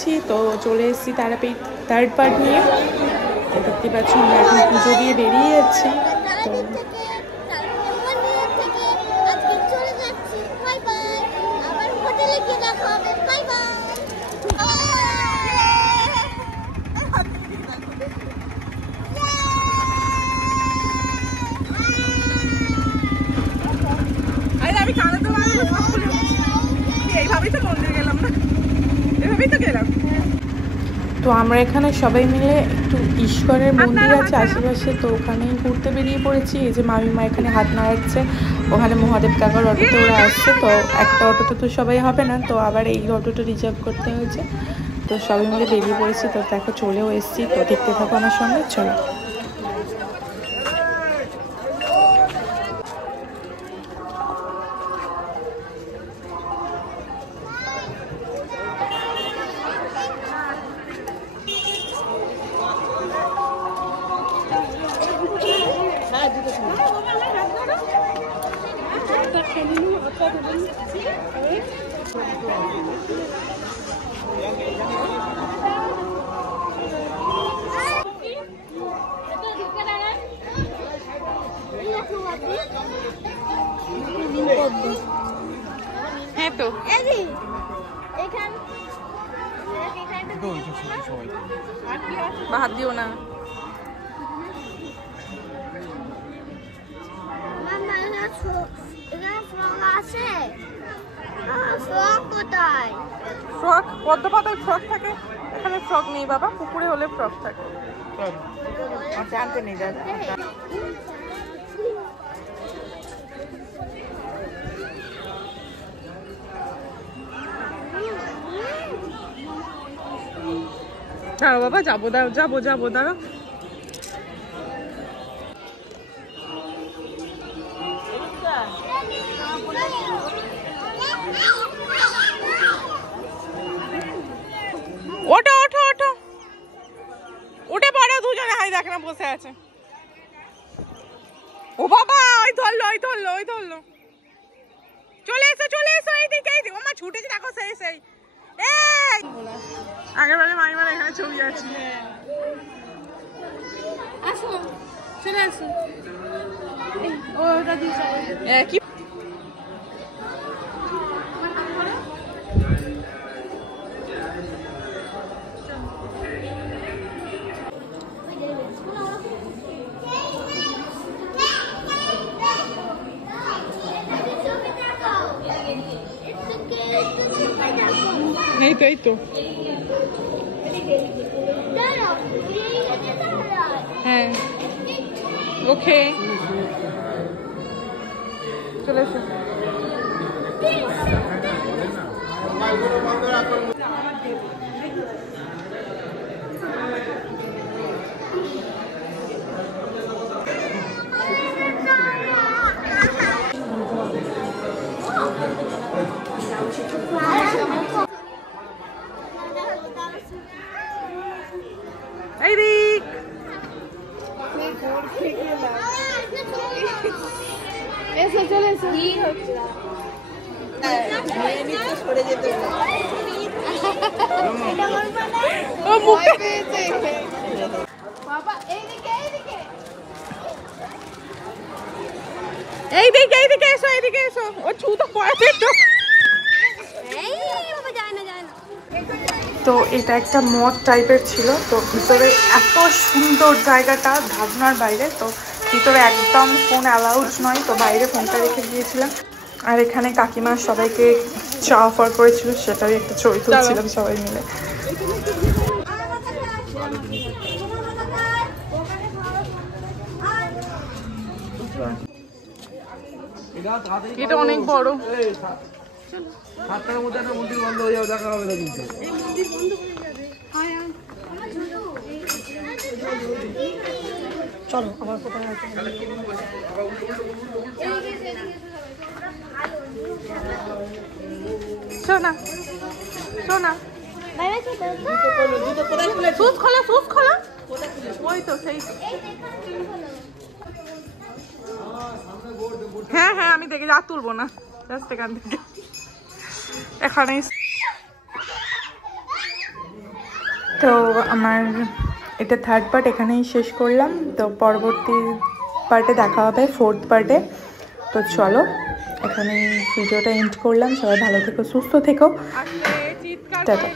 যাচ্ছি। তো চলে এসেছি তারাপীঠ থার্ড পার্ট নিয়ে। দেখতে পাচ্ছি আমরা এখন পুজো দিয়ে বেরিয়ে যাচ্ছি। তো তো আমরা এখানে সবাই মিলে একটু ইস্কনের মন্দির আছে আশেপাশে, তো ওখানেই ঘুরতে বেরিয়ে পড়েছি। এই যে মামিমা এখানে হাত নাড়াচ্ছে, ওখানে মহাদেব কাকার অটোতে ওরা আসছে। তো একটা অটোতে তো সবাই হবে না, তো আবার এই অটোটা রিজার্ভ করতে হয়েছে। তো সবাই মিলে বেরিয়ে পড়েছি। তো দেখো চলেও এসেছি। তো দেখতে থাকো আমার সঙ্গে, চলো। হ্যাঁ তো হাত দিও না। ফ্রক পদ্ম পাতায় ফ্রক থাকে, এখানে ফ্রক নেই বাবা, পুকুরে হলে ফ্রক থাকে। জানতে নেই দাদা। দাঁড়াও বাবা, যাবো যাবো যাবো, দাঁড়াও। ওঠো ওঠো ওঠো, উঠে পড়ো দুজনে। হাই দেখ না বসে আছে। ও বাবা, ওই ধরলো ওই ধরলো ওই ধরলো। চলে এসো চলে এসো, এইদিকে এইদিকে। ওমা ছুটেছে, দেখো সেই সেই। আগের বারে মাইমার এখানে ছবি আছে। আসো চলে আসো। ওটা দিছে কি এই তো হ্যাঁ ওকে চলে এসো। এই দিক এসো চলে এসো। কি হচ্ছে সরে যেতে বাবা। এইদিকে এইদিকে এইদিকে এইদিকে এসো, এইদিকে এসো। ও ছু তো পড়ে তো। তো এটা একটা মঠ টাইপের ছিল। তো ভিতরে এত সুন্দর জায়গাটা, ধারণার বাইরে। তো ভিতরে একদম ফোন অ্যালাউড নয়, তো বাইরে ফোনটা রেখে দিয়েছিলাম। আর এখানে কাকিমা সবাইকে চা অফার করেছিল, সেটাই একটা ছবি তুলছিলাম সবাই মিলে। এটা অনেক বড়। সাতটার মধ্যে একটা মন্দির বন্ধ হয়ে যাবে, দেখা হবে না কিন্তু। চলো আবার কোথায় আছে সোনা সোনা। সুচ খোলা সুচ খোলা, ওই তো সেই। হ্যাঁ হ্যাঁ আমি দেখে রাত তুলবো না, জাস্ট এখান থেকে এখানে। তো আমার এটা 3rd পার্ট এখানেই শেষ করলাম। তো পরবর্তী পার্টে দেখা হবে 4th পার্টে। তো চলো এখানেই ভিডিওটা এন্ড করলাম। সবাই ভালো থেকো, সুস্থ থেকো, টাটা।